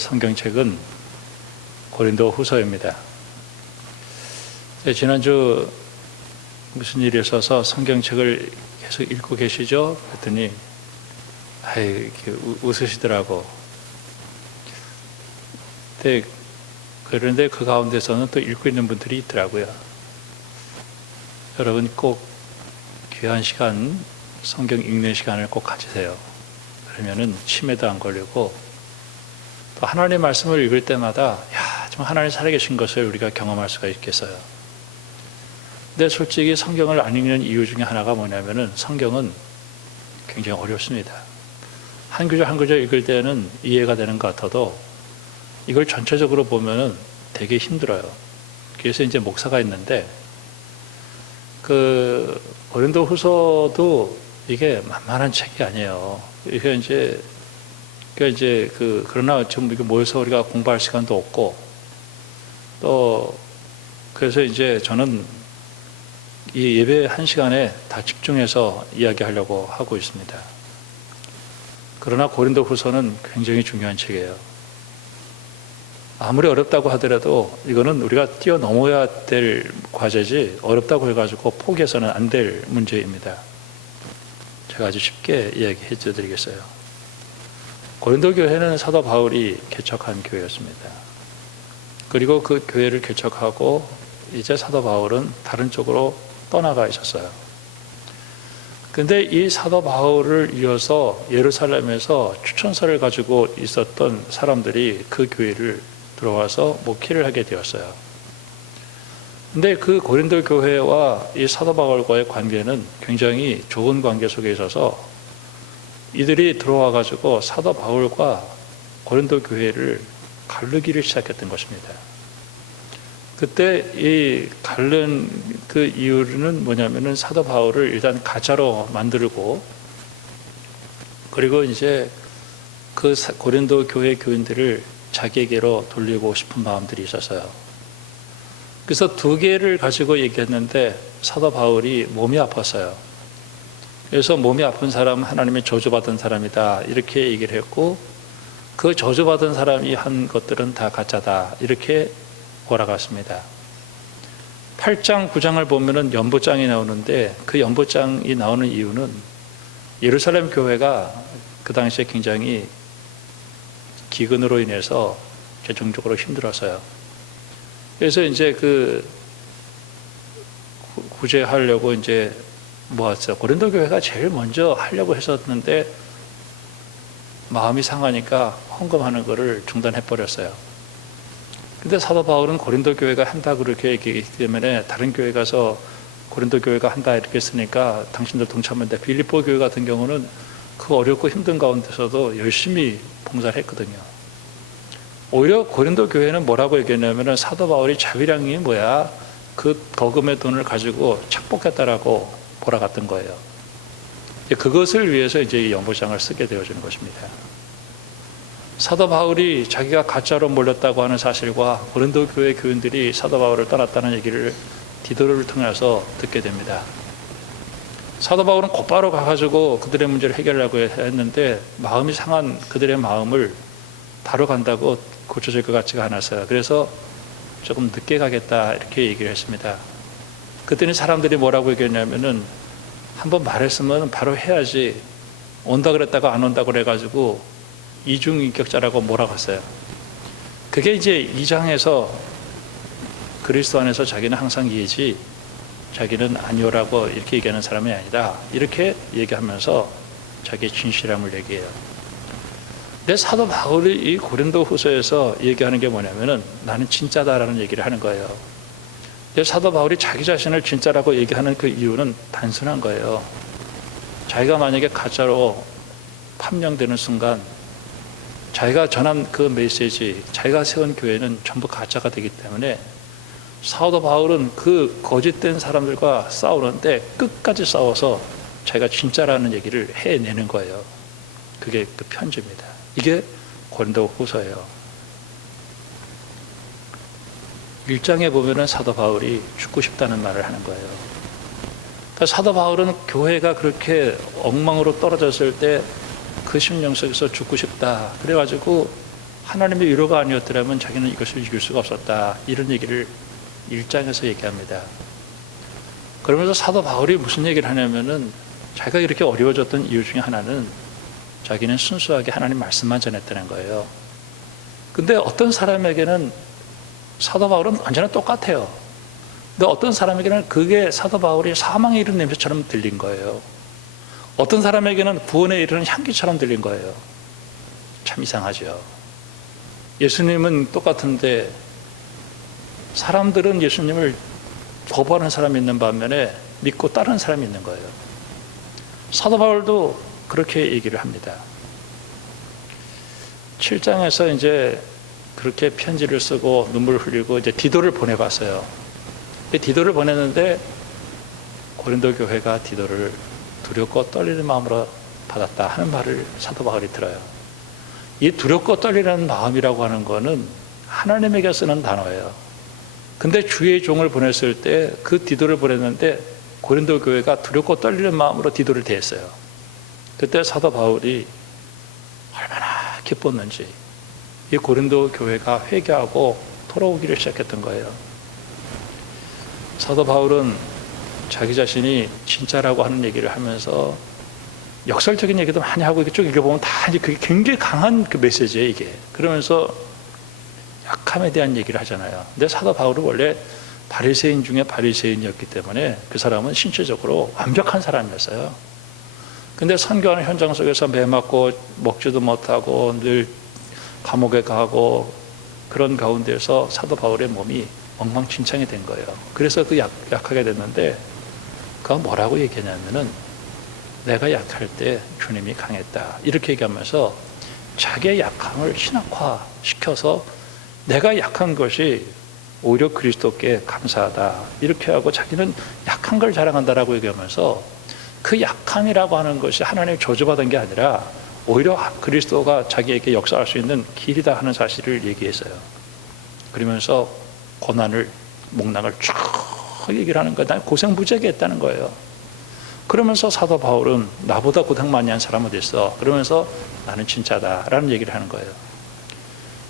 성경책은 고린도후서입니다. 지난주 무슨 일이 있어서 성경책을 계속 읽고 계시죠? 그랬더니 이렇게 웃으시더라고. 그런데 그 가운데서는 또 읽고 있는 분들이 있더라고요. 여러분 꼭 귀한 시간, 성경 읽는 시간을 꼭 가지세요. 그러면은 치매도 안 걸리고, 또 하나님의 말씀을 읽을 때마다 정말 하나님 살아계신 것을 우리가 경험할 수가 있겠어요. 근데 솔직히 성경을 안 읽는 이유 중에 하나가 뭐냐면은 성경은 굉장히 어렵습니다. 한 구절 한 구절 읽을 때는 이해가 되는 것 같아도 이걸 전체적으로 보면은 되게 힘들어요. 그래서 이제 목사가 있는데 그 고린도후서도 이게 만만한 책이 아니에요. 이게 그러나 지금 이게 모여서 우리가 공부할 시간도 없고, 또 그래서 이제 저는 이 예배 한 시간에 다 집중해서 이야기하려고 하고 있습니다. 그러나 고린도후서는 굉장히 중요한 책이에요. 아무리 어렵다고 하더라도 이거는 우리가 뛰어넘어야 될 과제지, 어렵다고 해가지고 포기해서는 안 될 문제입니다. 제가 아주 쉽게 이야기해 드리겠어요. 고린도 교회는 사도 바울이 개척한 교회였습니다. 그리고 그 교회를 개척하고 이제 사도 바울은 다른 쪽으로 떠나가 있었어요. 근데 이 사도 바울을 이어서 예루살렘에서 추천서를 가지고 있었던 사람들이 그 교회를 들어와서 목회를 하게 되었어요. 근데 그 고린도 교회와 이 사도 바울과의 관계는 굉장히 좋은 관계 속에 있어서 이들이 들어와 가지고 사도 바울과 고린도 교회를 가르기를 시작했던 것입니다. 그때 이 가른 그 이유는 뭐냐면은 사도 바울을 일단 가짜로 만들고, 그리고 이제 그 고린도 교회 교인들을 자기에게로 돌리고 싶은 마음들이 있었어요. 그래서 두 개를 가지고 얘기했는데 사도 바울이 몸이 아팠어요. 그래서 몸이 아픈 사람은 하나님의 저주받은 사람이다 이렇게 얘기를 했고, 그 저주받은 사람이 한 것들은 다 가짜다 이렇게 몰아갔습니다. 8장, 9장을 보면은 연보장이 나오는데, 그 연보장이 나오는 이유는 예루살렘 교회가 그 당시에 굉장히 기근으로 인해서 재정적으로 힘들었어요. 그래서 이제 그 구제하려고 이제 모았어요. 고린도 교회가 제일 먼저 하려고 했었는데 마음이 상하니까 헌금하는 거를 중단해 버렸어요. 근데 사도 바울은 고린도 교회가 한다 그렇게 얘기했기 때문에 다른 교회 가서 고린도 교회가 한다 이렇게 했으니까 당신들 동참한데, 빌립보 교회 같은 경우는 그 어렵고 힘든 가운데서도 열심히 봉사를 했거든요. 오히려 고린도 교회는 뭐라고 얘기했냐면은 사도 바울이 자비량이 뭐야, 그 거금의 돈을 가지고 착복했다라고 몰아갔던 거예요. 그것을 위해서 이제 연보장을 쓰게 되어지는 것입니다. 사도 바울이 자기가 가짜로 몰렸다고 하는 사실과 고린도 교회 교인들이 사도 바울을 떠났다는 얘기를 디도를 통해서 듣게 됩니다. 사도 바울은 곧바로 가가지고 그들의 문제를 해결하려고 했는데 마음이 상한 그들의 마음을 다뤄간다고 고쳐질 것 같지가 않았어요. 그래서 조금 늦게 가겠다 이렇게 얘기를 했습니다. 그때는 사람들이 뭐라고 얘기했냐면은 한번 말했으면 바로 해야지, 온다 그랬다가 안 온다고 그래가지고 이중인격자라고 몰아갔어요. 그게 이제 2장에서 그리스도 안에서 자기는 항상 예지, 자기는 아니오라고 이렇게 얘기하는 사람이 아니다 이렇게 얘기하면서 자기의 진실함을 얘기해요. 근데 사도 바울이 이 고린도 후서에서 얘기하는 게 뭐냐면은 나는 진짜다라는 얘기를 하는 거예요. 근데 사도 바울이 자기 자신을 진짜라고 얘기하는 그 이유는 단순한 거예요. 자기가 만약에 가짜로 판명되는 순간 자기가 전한 그 메시지, 자기가 세운 교회는 전부 가짜가 되기 때문에 사도 바울은 그 거짓된 사람들과 싸우는데 끝까지 싸워서 자기가 진짜라는 얘기를 해내는 거예요. 그게 그 편지입니다. 이게 고린도 후서예요. 1장에 보면은 사도 바울이 죽고 싶다는 말을 하는 거예요. 그러니까 사도 바울은 교회가 그렇게 엉망으로 떨어졌을 때 그 심령 속에서 죽고 싶다 그래가지고 하나님의 위로가 아니었더라면 자기는 이것을 이길 수가 없었다. 이런 얘기를 1장에서 얘기합니다. 그러면서 사도 바울이 무슨 얘기를 하냐면은 자기가 이렇게 어려워졌던 이유 중에 하나는 자기는 순수하게 하나님 말씀만 전했다는 거예요. 근데 어떤 사람에게는 사도 바울은 언제나 똑같아요. 근데 어떤 사람에게는 그게 사도 바울이 사망에 이르는 냄새처럼 들린 거예요. 어떤 사람에게는 구원에 이르는 향기처럼 들린 거예요. 참 이상하죠. 예수님은 똑같은데 사람들은 예수님을 거부하는 사람이 있는 반면에 믿고 따르는 사람이 있는 거예요. 사도 바울도 그렇게 얘기를 합니다. 7장에서 이제 그렇게 편지를 쓰고 눈물을 흘리고 이제 디도를 보내봤어요. 디도를 보냈는데 고린도 교회가 디도를 두렵고 떨리는 마음으로 받았다 하는 말을 사도 바울이 들어요. 이 두렵고 떨리는 마음이라고 하는 거는 하나님에게 쓰는 단어예요. 근데 주의 종을 보냈을 때 그 디도를 보냈는데 고린도 교회가 두렵고 떨리는 마음으로 디도를 대했어요. 그때 사도 바울이 얼마나 기뻤는지 이 고린도 교회가 회개하고 돌아오기를 시작했던 거예요. 사도 바울은 자기 자신이 진짜라고 하는 얘기를 하면서 역설적인 얘기도 많이 하고 이렇게 쭉 읽어보면 다 그게 굉장히 강한 그 메시지예요, 이게. 그러면서 약함에 대한 얘기를 하잖아요. 근데 사도 바울은 원래 바리새인 중에 바리새인이었기 때문에 그 사람은 신체적으로 완벽한 사람이었어요. 근데 선교하는 현장 속에서 매 맞고 먹지도 못하고 늘 감옥에 가고 그런 가운데서 사도 바울의 몸이 엉망진창이 된 거예요. 그래서 그 약하게 됐는데 그가 뭐라고 얘기하냐면은 내가 약할 때 주님이 강했다. 이렇게 얘기하면서 자기의 약함을 신학화시켜서 내가 약한 것이 오히려 그리스도께 감사하다. 이렇게 하고 자기는 약한 걸 자랑한다라고 얘기하면서 그 약함이라고 하는 것이 하나님의 저주받은 게 아니라 오히려 그리스도가 자기에게 역사할 수 있는 길이다 하는 사실을 얘기했어요. 그러면서 고난을, 목난을 쭉 얘기를 하는 거예요. 난 고생 무지하게 했다는 거예요. 그러면서 사도 바울은 나보다 고생 많이 한 사람 어디 있어? 그러면서 나는 진짜다라는 얘기를 하는 거예요.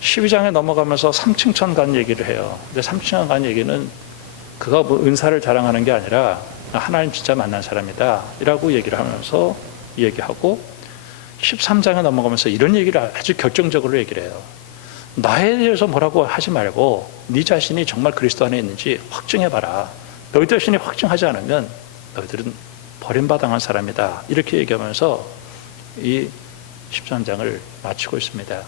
12장에 넘어가면서 삼층천 간 얘기를 해요. 근데 삼층천 간 얘기는 그가 뭐 은사를 자랑하는 게 아니라 하나님 진짜 만난 사람이다 라고 얘기를 하면서 얘기하고 13장에 넘어가면서 이런 얘기를 아주 결정적으로 얘기를 해요. 나에 대해서 뭐라고 하지 말고 네 자신이 정말 그리스도 안에 있는지 확증해봐라. 너희 자신이 확증하지 않으면 너희들은 버림받아간 사람이다. 이렇게 얘기하면서 이 13장을 마치고 있습니다.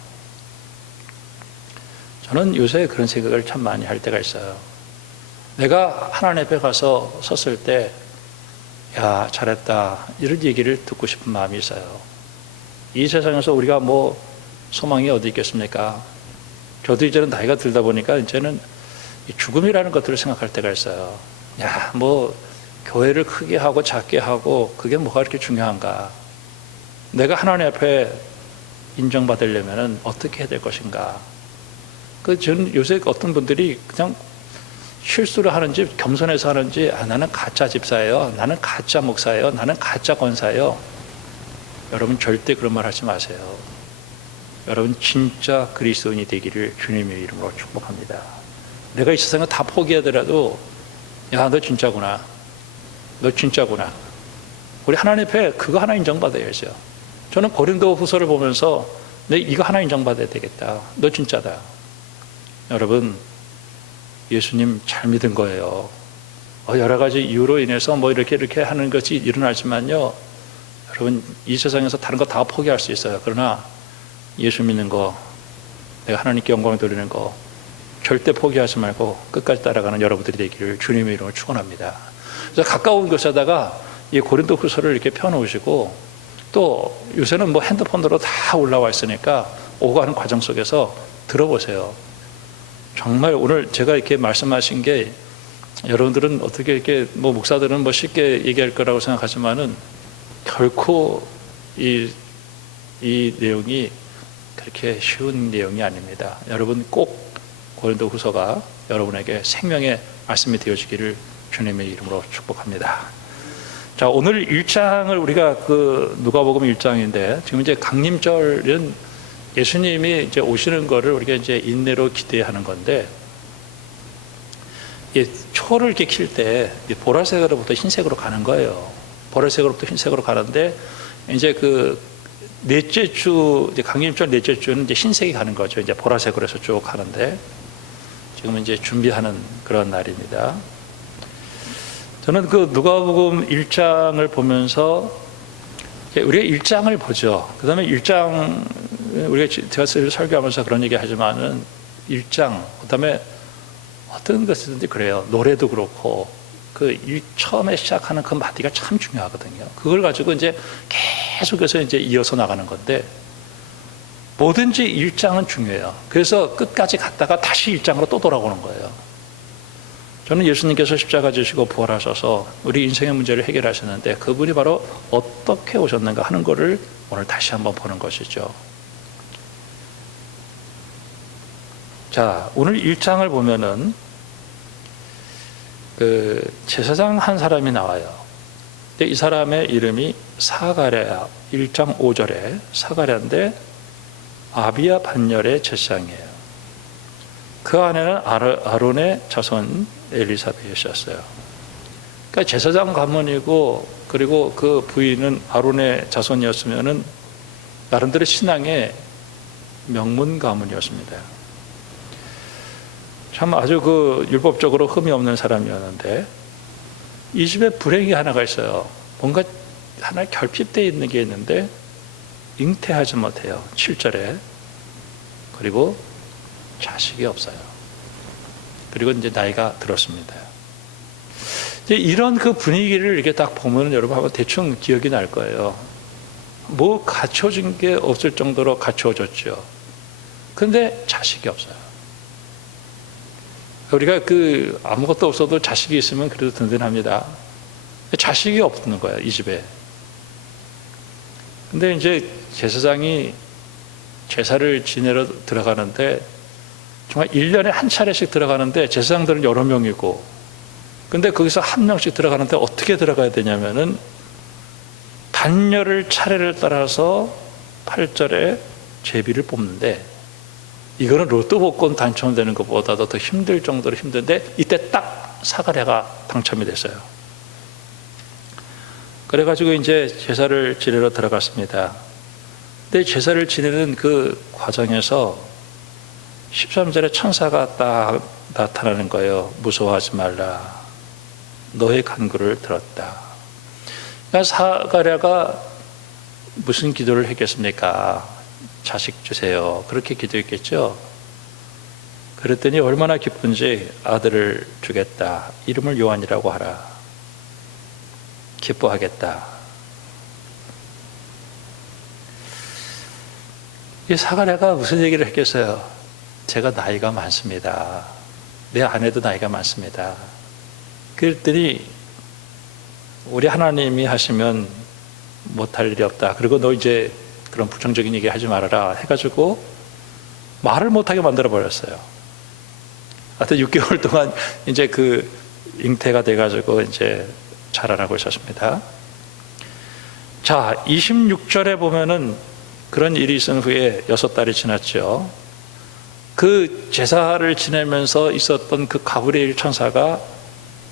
저는 요새 그런 생각을 참 많이 할 때가 있어요. 내가 하나님 앞에 가서 섰을 때 야, 잘했다. 이런 얘기를 듣고 싶은 마음이 있어요. 이 세상에서 우리가 뭐 소망이 어디 있겠습니까? 저도 이제는 나이가 들다 보니까 이제는 죽음이라는 것들을 생각할 때가 있어요. 야, 뭐 교회를 크게 하고 작게 하고 그게 뭐가 그렇게 중요한가? 내가 하나님 앞에 인정받으려면 어떻게 해야 될 것인가? 저는 요새 어떤 분들이 그냥 실수를 하는지 겸손해서 하는지 나는 가짜 집사예요. 나는 가짜 목사예요. 나는 가짜 권사예요. 여러분 절대 그런 말 하지 마세요. 여러분 진짜 그리스도인이 되기를 주님의 이름으로 축복합니다. 내가 이 세상을 다 포기하더라도 야, 너 진짜구나. 너 진짜구나. 우리 하나님 앞에 그거 하나 인정받아야죠. 저는 고린도 후서를 보면서 내 이거 하나 인정받아야 되겠다. 너 진짜다. 여러분 예수님 잘 믿은 거예요. 여러 가지 이유로 인해서 뭐 이렇게 하는 것이 일어나지만요. 여러분 이 세상에서 다른 거 다 포기할 수 있어요. 그러나 예수 믿는 거, 내가 하나님께 영광 돌리는 거 절대 포기하지 말고 끝까지 따라가는 여러분들이 되기를 주님의 이름으로 축원합니다. 그래서 가까운 곳에다가 이 고린도 후서를 이렇게 펴놓으시고 또 요새는 뭐 핸드폰으로 다 올라와 있으니까 오고 가는 과정 속에서 들어보세요. 정말 오늘 제가 이렇게 말씀하신 게 여러분들은 어떻게 이렇게 뭐 목사들은 뭐 쉽게 얘기할 거라고 생각하지만은 결코 이 내용이 그렇게 쉬운 내용이 아닙니다. 여러분 꼭 고린도 후서가 여러분에게 생명의 말씀이 되어지기를 주님의 이름으로 축복합니다. 자, 오늘 1장을 우리가 누가복음 1장인데 지금 이제 강림절은 예수님이 이제 오시는 거를 우리가 이제 인내로 기대하는 건데, 이 초를 이렇게 킬 때 보라색으로부터 흰색으로 가는 거예요. 보라색으로부터 흰색으로 가는데, 이제 그 넷째 주, 이제 강림절 넷째 주는 이제 흰색이 가는 거죠. 이제 보라색으로 해서 쭉 가는데, 지금은 이제 준비하는 그런 날입니다. 저는 그 누가복음 1장을 보면서 우리가 1장을 보죠. 그 다음에 1장, 제가 설교하면서 그런 얘기 하지만은 1장, 그 다음에 어떤 것이든지 그래요. 노래도 그렇고, 처음에 시작하는 그 마디가 참 중요하거든요. 그걸 가지고 이제 계속해서 이제 이어서 나가는 건데, 뭐든지 1장은 중요해요. 그래서 끝까지 갔다가 다시 1장으로 또 돌아오는 거예요. 저는 예수님께서 십자가 지시고 부활하셔서 우리 인생의 문제를 해결하셨는데, 그분이 바로 어떻게 오셨는가 하는 것을 오늘 다시 한번 보는 것이죠. 자, 오늘 1장을 보면은 제사장 한 사람이 나와요. 근데 이 사람의 이름이 사가랴, 1장 5절에 사가랴인데 아비야 반열의 제사장이에요. 그 아내는 아론의 자손 엘리사벳이었어요. 그러니까 제사장 가문이고, 그리고 그 부인은 아론의 자손이었으면은 나름대로 신앙의 명문 가문이었습니다. 참 아주 율법적으로 흠이 없는 사람이었는데, 이 집에 불행이 하나가 있어요. 뭔가 하나 결핍되어 있는 게 있는데 잉태하지 못해요. 7절에. 그리고 자식이 없어요. 그리고 이제 나이가 들었습니다. 이제 이런 그 분위기를 이렇게 딱 보면 여러분 한번 대충 기억이 날 거예요. 뭐 갖춰진 게 없을 정도로 갖춰졌죠. 근데 자식이 없어요. 우리가 아무것도 없어도 자식이 있으면 그래도 든든합니다. 자식이 없는 거야, 이 집에. 근데 이제 제사장이 제사를 지내러 들어가는데, 정말 1년에 한 차례씩 들어가는데, 제사장들은 여러 명이고, 근데 거기서 한 명씩 들어가는데 어떻게 들어가야 되냐면은, 반열을 차례를 따라서 8절에 제비를 뽑는데, 이거는 로또 복권 당첨되는 것보다도 더 힘들 정도로 힘든데, 이때 딱 사가랴가 당첨이 됐어요. 그래가지고 이제 제사를 지내러 들어갔습니다. 근데 제사를 지내는 그 과정에서 13절에 천사가 딱 나타나는 거예요. 무서워하지 말라. 너의 간구를 들었다. 그러니까 사가랴가 무슨 기도를 했겠습니까? 자식 주세요. 그렇게 기도했겠죠. 그랬더니 얼마나 기쁜지 아들을 주겠다. 이름을 요한이라고 하라. 기뻐하겠다. 이 사가랴가 무슨 얘기를 했겠어요? 제가 나이가 많습니다. 내 아내도 나이가 많습니다. 그랬더니 우리 하나님이 하시면 못할 일이 없다. 그리고 너 이제 그런 부정적인 얘기 하지 말아라 해가지고 말을 못하게 만들어 버렸어요. 하여튼 6개월 동안 이제 잉태가 돼가지고 이제 자라나고 있었습니다. 자, 26절에 보면은 그런 일이 있은 후에 6달이 지났죠. 그 제사를 지내면서 있었던 그 가브리엘 천사가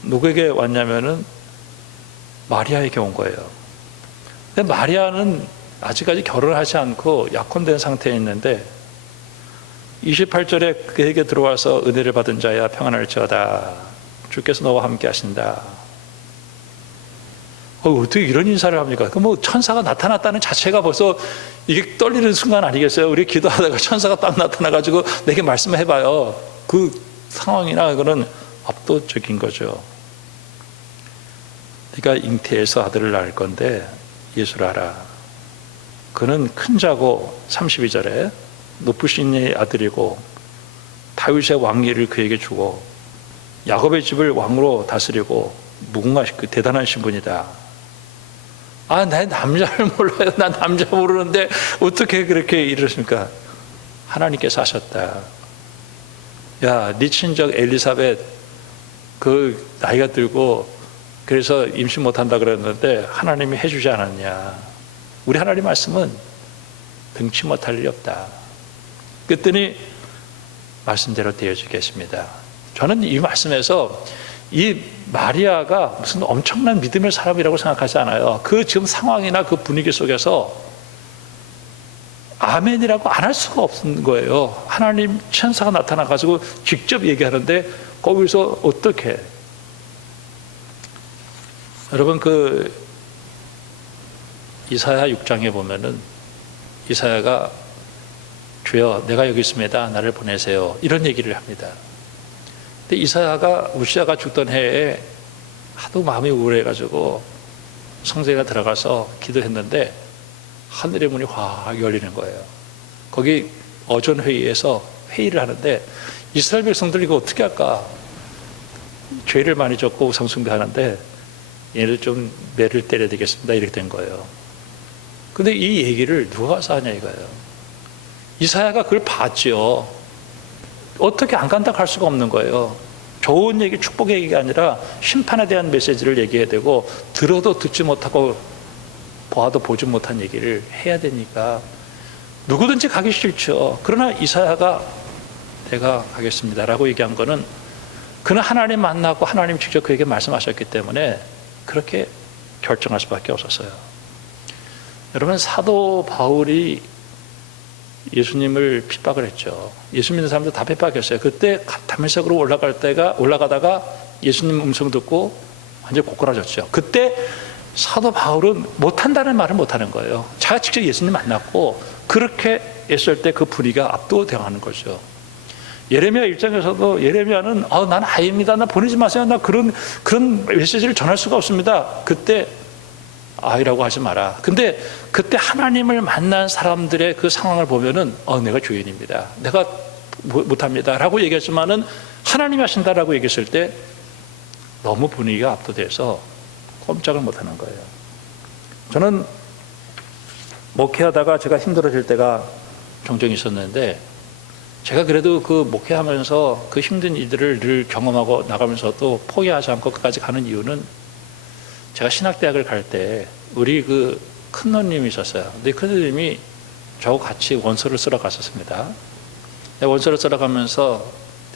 누구에게 왔냐면은 마리아에게 온 거예요. 근데 마리아는 아직까지 결혼하지 않고 약혼된 상태에 있는데 28절에 그에게 들어와서 은혜를 받은 자야 평안할지어다. 주께서 너와 함께 하신다. 어떻게 이런 인사를 합니까? 천사가 나타났다는 자체가 벌써 이게 떨리는 순간 아니겠어요? 우리 기도하다가 천사가 딱 나타나가지고 내게 말씀해봐요. 그 상황이나 그거는 압도적인 거죠. 네가 잉태해서 아들을 낳을 건데 예수를 알아. 그는 큰 자고 32절에 높으신 이의 아들이고 다윗의 왕위를 그에게 주고 야곱의 집을 왕으로 다스리고 무궁한 대단한 신분이다. 나 남자를 몰라요. 나 남자 모르는데 어떻게 그렇게 이러십니까? 하나님께서 하셨다. 야, 네 친정 엘리사벳 나이가 들고 그래서 임신 못한다 그랬는데 하나님이 해주지 않았냐. 우리 하나님 말씀은 등치 못할 일이 없다. 그랬더니 말씀대로 되어지겠습니다. 저는 이 말씀에서 이 마리아가 무슨 엄청난 믿음의 사람이라고 생각하지 않아요. 그 지금 상황이나 그 분위기 속에서 아멘이라고 안 할 수가 없는 거예요. 하나님 천사가 나타나가지고 직접 얘기하는데 거기서 어떻게? 여러분 그 이사야 6장에 보면은 이사야가 주여 내가 여기 있습니다. 나를 보내세요. 이런 얘기를 합니다. 근데 이사야가 우시아가 죽던 해에 하도 마음이 우울해가지고 성전에 들어가서 기도했는데 하늘의 문이 확 열리는 거예요. 거기 어전회의에서 회의를 하는데 이스라엘 백성들 이거 어떻게 할까? 죄를 많이 졌고 우상숭배하는데 얘를 좀 매를 때려야 되겠습니다. 이렇게 된 거예요. 근데 이 얘기를 누가 와서 하냐 이거예요. 이사야가 그걸 봤죠. 어떻게 안 간다 할 수가 없는 거예요. 좋은 얘기, 축복의 얘기가 아니라 심판에 대한 메시지를 얘기해야 되고 들어도 듣지 못하고 보아도 보지 못한 얘기를 해야 되니까 누구든지 가기 싫죠. 그러나 이사야가 내가 가겠습니다라고 얘기한 거는 그는 하나님 만나고 하나님 직접 그에게 말씀하셨기 때문에 그렇게 결정할 수밖에 없었어요. 여러분 사도 바울이 예수님을 핍박을 했죠. 예수 믿는 사람들 다 핍박했어요. 그때 다메섹으로 올라가다가 예수님 음성 듣고 완전히 고꾸라졌죠. 그때 사도 바울은 못한다는 말을 못하는 거예요. 자기가 직접 예수님 만났고 그렇게 했을 때 그 분위기가 압도당하는 거죠. 예레미야 입장에서도 예레미야는 난 아이입니다. 나 보내지 마세요. 나 그런 메시지를 전할 수가 없습니다. 그때 아이라고 하지 마라. 근데 그때 하나님을 만난 사람들의 그 상황을 보면은 내가 주인입니다. 내가 못합니다. 라고 얘기했지만은 하나님이 하신다라고 얘기했을 때 너무 분위기가 압도돼서 꼼짝을 못하는 거예요. 저는 목회하다가 제가 힘들어질 때가 종종 있었는데 제가 그래도 그 목회하면서 그 힘든 일들을 늘 경험하고 나가면서도 포기하지 않고 끝까지 가는 이유는 제가 신학대학을 갈 때 우리 그 큰누님이 있었어요. 근데 큰누님이 저하고 같이 원서를 쓰러 갔었습니다. 원서를 쓰러 가면서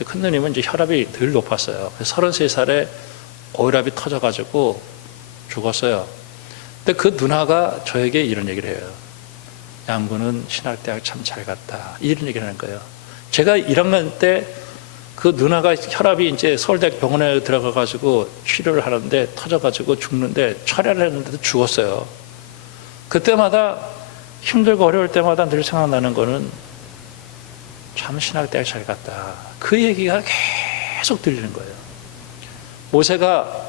큰누님은 이제 혈압이 늘 높았어요. 33살에 고혈압이 터져가지고 죽었어요. 근데 그 누나가 저에게 이런 얘기를 해요. 양구는 신학대학 참 잘 갔다. 이런 얘기를 하는 거예요. 제가 1학년 때 그 누나가 혈압이 이제 서울대학 병원에 들어가가지고 치료를 하는데 터져가지고 죽는데 철회를 했는데도 죽었어요. 그때마다 힘들고 어려울 때마다 늘 생각나는 거는 참 신학대학 잘 갔다. 그 얘기가 계속 들리는 거예요. 모세가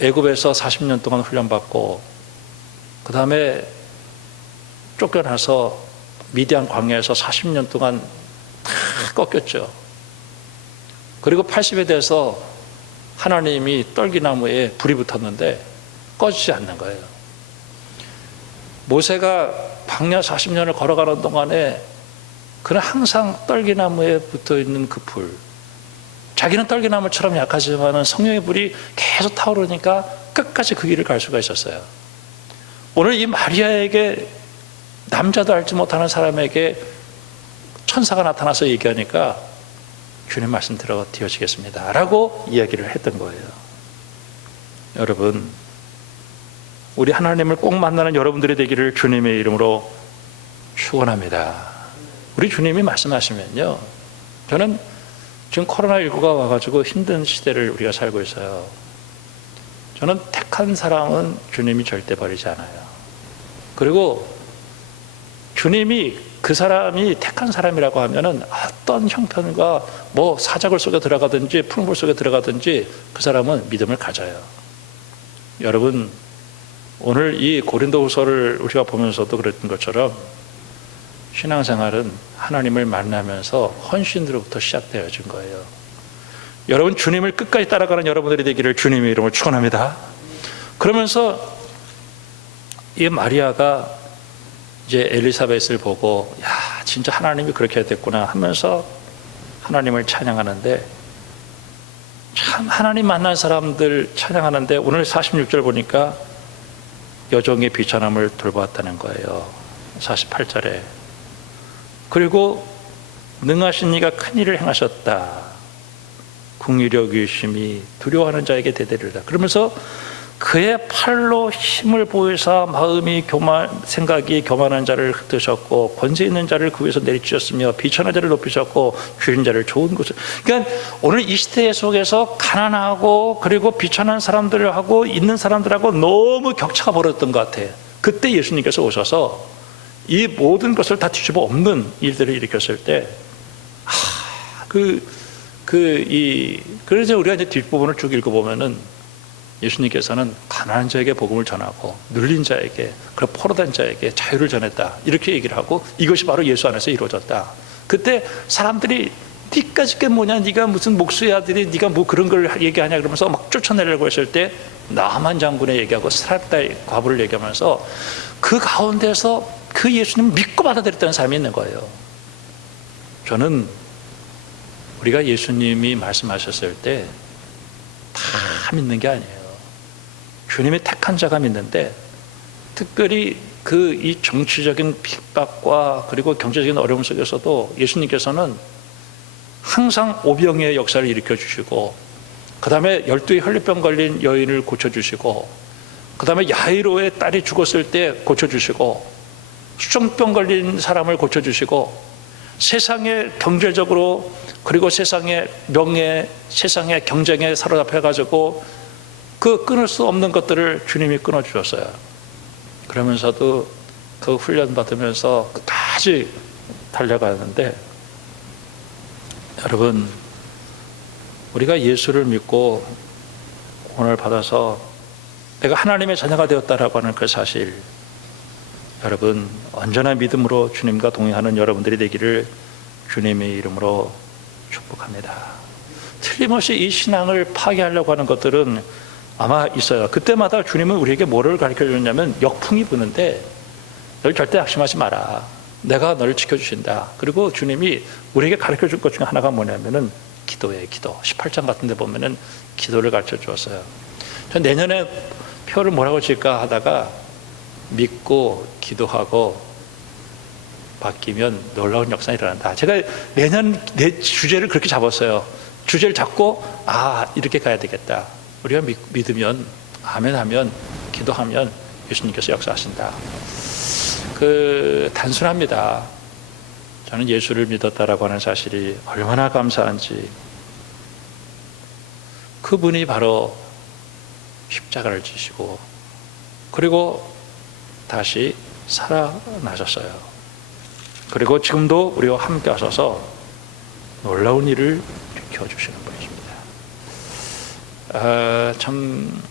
애굽에서 40년 동안 훈련받고 그 다음에 쫓겨나서 미디안 광야에서 40년 동안 다 꺾였죠. 그리고 80에 돼서 하나님이 떨기나무에 불이 붙었는데 꺼지지 않는 거예요. 모세가 광야 40년을 걸어가는 동안에 그는 항상 떨기나무에 붙어있는 그 불, 자기는 떨기나무처럼 약하지만 성령의 불이 계속 타오르니까 끝까지 그 길을 갈 수가 있었어요. 오늘 이 마리아에게 남자도 알지 못하는 사람에게 천사가 나타나서 얘기하니까 주님 말씀 들어 되어지겠습니다 라고 이야기를 했던 거예요. 여러분, 우리 하나님을 꼭 만나는 여러분들이 되기를 주님의 이름으로 축원합니다. 우리 주님이 말씀하시면요, 저는 지금 코로나19가 와가지고 힘든 시대를 우리가 살고 있어요. 저는 택한 사람은 주님이 절대 버리지 않아요. 그리고 주님이 그 사람이 택한 사람이라고 하면은 어떤 형편과 뭐 사자굴 속에 들어가든지 푸른 불 속에 들어가든지 그 사람은 믿음을 가져요. 여러분, 오늘 이 고린도후서를 우리가 보면서도 그랬던 것처럼 신앙생활은 하나님을 만나면서 헌신으로부터 시작되어진 거예요. 여러분, 주님을 끝까지 따라가는 여러분들이 되기를 주님의 이름으로 축원합니다. 그러면서 이 마리아가 이제 엘리사벳을 보고 진짜 하나님이 그렇게 됐구나 하면서 하나님을 찬양하는데, 참 하나님 만난 사람들 찬양하는데 오늘 46절 보니까 여종의 비천함을 돌보았다는 거예요. 48절에. 그리고 능하신 이가 큰 일을 행하셨다. 긍휼히 여기심이 두려워하는 자에게 대대리라. 그러면서 그의 팔로 힘을 보이사 생각이 교만한 자를 흩으셨고 권세 있는 자를 그 위에서 내리치셨으며 비천한 자를 높이셨고 줄인 자를 좋은 곳을. 그러니까 오늘 이 시대 속에서 가난하고 그리고 비천한 사람들하고 있는 사람들하고 너무 격차가 벌어졌던 것 같아요. 그때 예수님께서 오셔서 이 모든 것을 다 뒤집어 엎는 일들을 일으켰을 때, 그래서 우리가 이제 뒷부분을 쭉 읽어보면은 예수님께서는 가난한 자에게 복음을 전하고 눌린 자에게, 그리고 포로된 자에게 자유를 전했다, 이렇게 얘기를 하고 이것이 바로 예수 안에서 이루어졌다. 그때 사람들이 니까짓 게 뭐냐, 네가 무슨 목수의 아들이 네가 뭐 그런 걸 얘기하냐 그러면서 막 쫓아내려고 했을 때 나만 장군의 얘기하고 스랍다의 과부를 얘기하면서 그 가운데서 그 예수님 믿고 받아들였다는 사람이 있는 거예요. 저는 우리가 예수님이 말씀하셨을 때 다 믿는 게 아니에요. 주님의 택한 자가 믿는데, 특별히 이 정치적인 핍박과 그리고 경제적인 어려움 속에서도 예수님께서는 항상 오병이의 역사를 일으켜 주시고, 그 다음에 12의 혈류병 걸린 여인을 고쳐주시고, 그 다음에 야이로의 딸이 죽었을 때 고쳐주시고, 수정병 걸린 사람을 고쳐주시고, 세상의 경제적으로 그리고 세상의 명예, 세상의 경쟁에 사로잡혀가지고 그 끊을 수 없는 것들을 주님이 끊어주셨어요. 그러면서도 그 훈련 받으면서 끝까지 달려가는데, 여러분, 우리가 예수를 믿고 구원을 받아서 내가 하나님의 자녀가 되었다라고 하는 그 사실, 여러분, 언제나 믿음으로 주님과 동행하는 여러분들이 되기를 주님의 이름으로 축복합니다. 틀림없이 이 신앙을 파괴하려고 하는 것들은 아마 있어요. 그때마다 주님은 우리에게 뭐를 가르쳐 주냐면, 역풍이 부는데 널 절대 낙심하지 마라, 내가 너를 지켜주신다. 그리고 주님이 우리에게 가르쳐 줄 것 중에 하나가 뭐냐면은 기도예요. 기도. 18장 같은 데 보면은 기도를 가르쳐 주었어요. 전 내년에 표를 뭐라고 칠까 하다가 믿고 기도하고 바뀌면 놀라운 역사가 일어난다. 제가 내년 내 주제를 그렇게 잡았어요. 주제를 잡고 이렇게 가야 되겠다. 우리가 믿으면, 아멘하면, 기도하면 예수님께서 역사하신다. 단순합니다. 저는 예수를 믿었다라고 하는 사실이 얼마나 감사한지. 그분이 바로 십자가를 지시고 그리고 다시 살아나셨어요. 그리고 지금도 우리와 함께 하셔서 놀라운 일을 지켜주시는 분이십니다. 참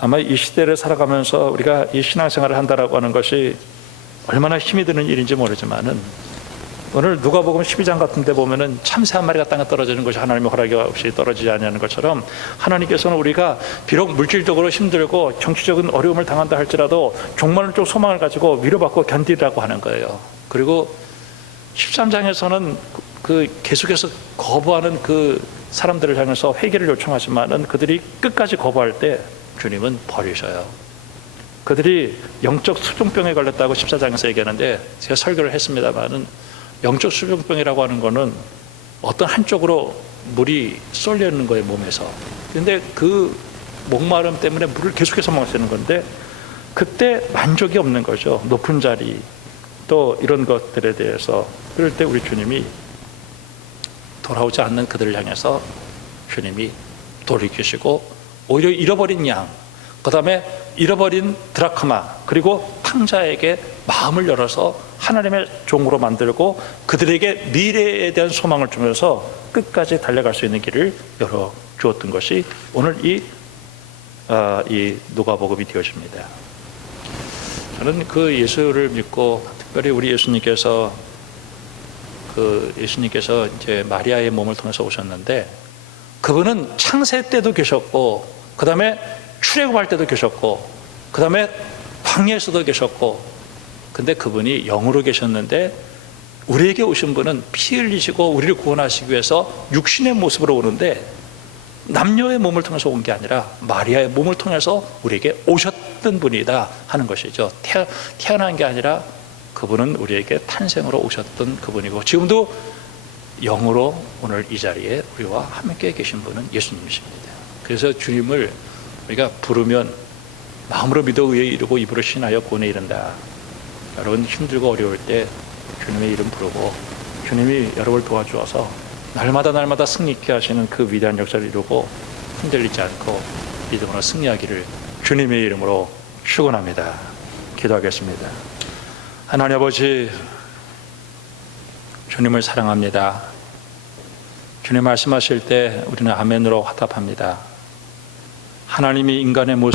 아마 이 시대를 살아가면서 우리가 이 신앙생활을 한다라고 하는 것이 얼마나 힘이 드는 일인지 모르지만은, 오늘 누가복음 12장 같은 데 보면은 참새 한 마리가 땅에 떨어지는 것이 하나님의 허락이 없이 떨어지지 않냐는 것처럼, 하나님께서는 우리가 비록 물질적으로 힘들고 정치적인 어려움을 당한다 할지라도 종말론적 소망을 가지고 위로받고 견디라고 하는 거예요. 그리고 13장에서는 계속해서 거부하는 그 사람들을 향해서 회개를 요청하지만은 그들이 끝까지 거부할 때 주님은 버리셔요. 그들이 영적 수종병에 걸렸다고 14장에서 얘기하는데, 제가 설교를 했습니다만은 영적 수종병이라고 하는 거는 어떤 한쪽으로 물이 쏠려 있는 거예요, 몸에서. 근데 그 목마름 때문에 물을 계속해서 마시는 건데, 그때 만족이 없는 거죠. 높은 자리, 또 이런 것들에 대해서. 그럴 때 우리 주님이 돌아오지 않는 그들을 향해서 주님이 돌이키시고, 오히려 잃어버린 양, 그 다음에 잃어버린 드라크마, 그리고 탕자에게 마음을 열어서 하나님의 종으로 만들고 그들에게 미래에 대한 소망을 주면서 끝까지 달려갈 수 있는 길을 열어 주었던 것이 오늘 이 누가복음이 되어집니다. 저는 그 예수를 믿고, 특별히 우리 예수님께서 이제 마리아의 몸을 통해서 오셨는데, 그분은 창세 때도 계셨고, 그 다음에 출애굽할 때도 계셨고, 그 다음에 광야에서도 계셨고, 근데 그분이 영으로 계셨는데, 우리에게 오신 분은 피 흘리시고 우리를 구원하시기 위해서 육신의 모습으로 오는데, 남녀의 몸을 통해서 온 게 아니라 마리아의 몸을 통해서 우리에게 오셨다. 오셨던 분이다 하는 것이죠. 태어난 게 아니라 그분은 우리에게 탄생으로 오셨던 그분이고 지금도 영으로 오늘 이 자리에 우리와 함께 계신 분은 예수님이십니다. 그래서 주님을 우리가 부르면 마음으로 믿어 의에 이르고 입으로 신하여 구원에 이른다. 여러분 힘들고 어려울 때 주님의 이름 부르고 주님이 여러분을 도와주어서 날마다 승리케 하시는 그 위대한 역사를 이루고 흔들리지 않고 믿음으로 승리하기를 주님의 이름으로 축원합니다. 기도하겠습니다. 하나님 아버지, 주님을 사랑합니다. 주님 말씀하실 때 우리는 아멘으로 화답합니다. 하나님이 인간의 모습